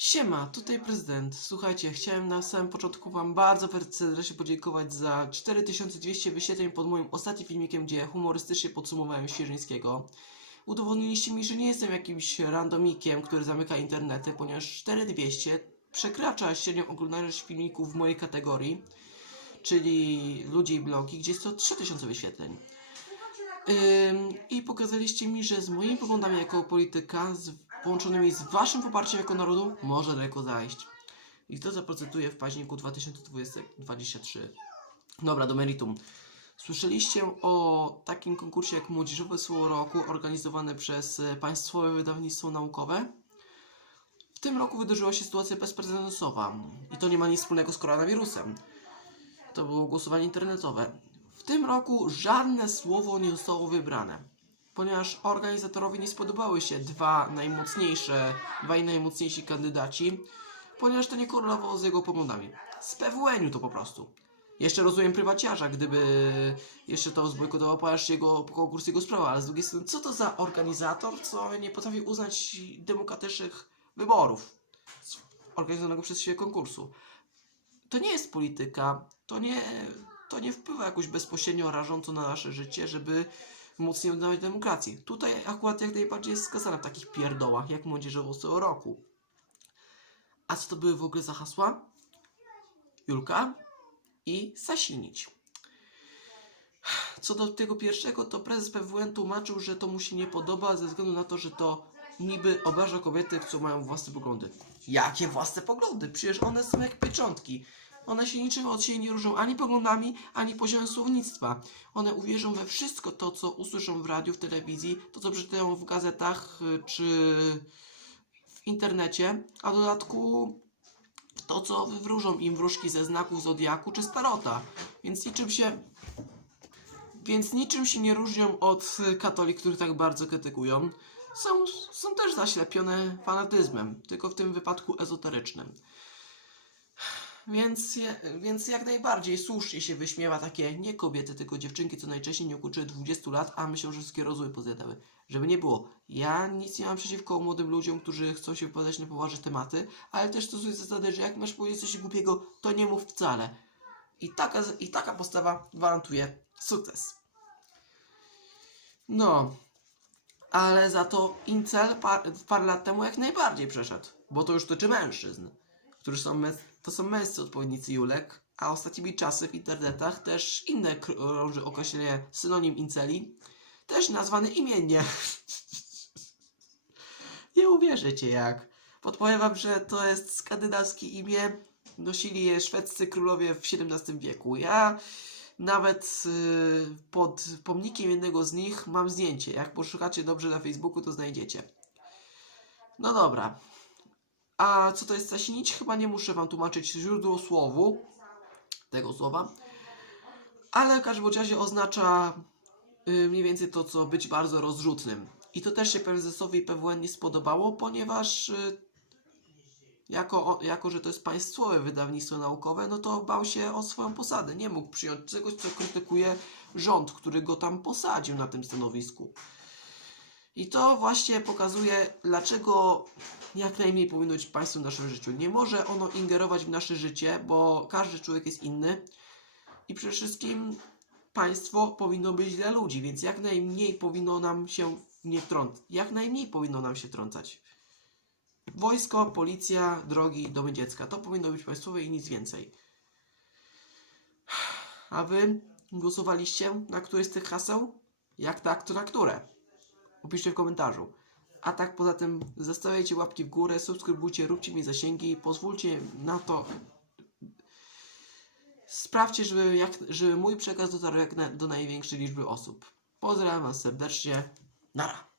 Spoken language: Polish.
Siema, tutaj prezydent. Słuchajcie, chciałem na samym początku Wam bardzo serdecznie podziękować za 4200 wyświetleń pod moim ostatnim filmikiem, gdzie humorystycznie podsumowałem Świeżyńskiego. Udowodniliście mi, że nie jestem jakimś randomikiem, który zamyka internety, ponieważ 4200 przekracza średnią oglądalność filmików w mojej kategorii, czyli ludzi i blogi, gdzie jest to 3000 wyświetleń. Ym, I pokazaliście mi, że z moimi poglądami jako polityka, z, połączonymi z waszym poparciem jako narodu, może daleko zajść. I to zaprocentuję w październiku 2023. Dobra, do meritum. Słyszeliście o takim konkursie jak Młodzieżowe Słowo Roku organizowane przez e, Państwowe Wydawnictwo Naukowe? W tym roku wydarzyła się sytuacja bezprecedensowa i to nie ma nic wspólnego z koronawirusem. To było głosowanie internetowe. W tym roku żadne słowo nie zostało wybrane, ponieważ organizatorowi nie spodobały się dwa najmocniejsze, dwaj najmocniejsi kandydaci, ponieważ to nie korelowało z jego poglądami. Z PWN-u to po prostu. Jeszcze rozumiem prywaciarza, gdyby jeszcze to zbojkotował, ponieważ jego konkurs jego sprawa, ale z drugiej strony, co to za organizator, co nie potrafi uznać demokratycznych wyborów organizowanego przez siebie konkursu. To nie jest polityka, to nie, to nie wpływa jakoś bezpośrednio rażąco na nasze życie, żeby mocniej oddawać demokracji. Tutaj akurat jak najbardziej jest skazana w takich pierdołach, jak młodzieżowo co roku. A co to były w ogóle za hasła? Julka i Sasinić. Co do tego pierwszego, to prezes PWN tłumaczył, że to mu się nie podoba ze względu na to, że to niby obraża kobiety, które mają własne poglądy. Jakie własne poglądy? Przecież one są jak pieczątki. One się niczym od siebie nie różnią ani poglądami, ani poziomem słownictwa. One uwierzą we wszystko to, co usłyszą w radiu, w telewizji, to, co przeczytają w gazetach y, czy w internecie, a w dodatku to, co wywróżą im wróżki ze znaków Zodiaku czy Starota. Więc niczym się więc niczym się nie różnią od katolik, których tak bardzo krytykują. Są, są też zaślepione fanatyzmem, tylko w tym wypadku ezoterycznym. Więc, więc jak najbardziej słusznie się wyśmiewa takie nie kobiety, tylko dziewczynki, co najczęściej nie ukończyły 20 lat, a myślą, że wszystkie rozły pozjadały. Żeby nie było. Ja nic nie mam przeciwko młodym ludziom, którzy chcą się wypowiadać na poważne tematy, ale też stosuję zasadę, że jak masz powiedzieć coś głupiego, to nie mów wcale. I taka, I taka postawa gwarantuje sukces. No, ale za to incel par, parę lat temu jak najbardziej przeszedł, bo to już dotyczy mężczyzn, którzy są, męs- to są męscy odpowiednicy Julek, a ostatnimi czasy w internetach też inne krąży określenie synonim inceli, też nazwany imiennie. Nie uwierzycie jak. Podpowiem wam, że to jest skandynawskie imię, nosili je szwedzcy królowie w XVII wieku. Ja nawet y, pod pomnikiem jednego z nich mam zdjęcie. Jak poszukacie dobrze na Facebooku, to znajdziecie. No dobra. A co to jest Sasinić? Chyba nie muszę wam tłumaczyć źródło słowu tego słowa. Ale w każdym razie oznacza y, mniej więcej to, co być bardzo rozrzutnym. I to też się prezesowi PWN nie spodobało, ponieważ y, jako, jako, że to jest państwowe wydawnictwo naukowe, no to bał się o swoją posadę. Nie mógł przyjąć czegoś, co krytykuje rząd, który go tam posadził na tym stanowisku. I to właśnie pokazuje, dlaczego jak najmniej powinno być państwo w naszym życiu. Nie może ono ingerować w nasze życie, bo każdy człowiek jest inny. I przede wszystkim państwo powinno być dla ludzi, więc jak najmniej powinno nam się nie wtrącać. Jak najmniej powinno nam się wtrącać. Wojsko, policja, drogi, domy dziecka. To powinno być państwowe i nic więcej. A wy głosowaliście na któreś z tych haseł? Jak tak, to na które? Opiszcie w komentarzu. A tak poza tym zostawiajcie łapki w górę, subskrybujcie, róbcie mi zasięgi, pozwólcie na to. Sprawdźcie, żeby, jak, żeby mój przekaz dotarł jak na, do największej liczby osób. Pozdrawiam Was serdecznie. Nara.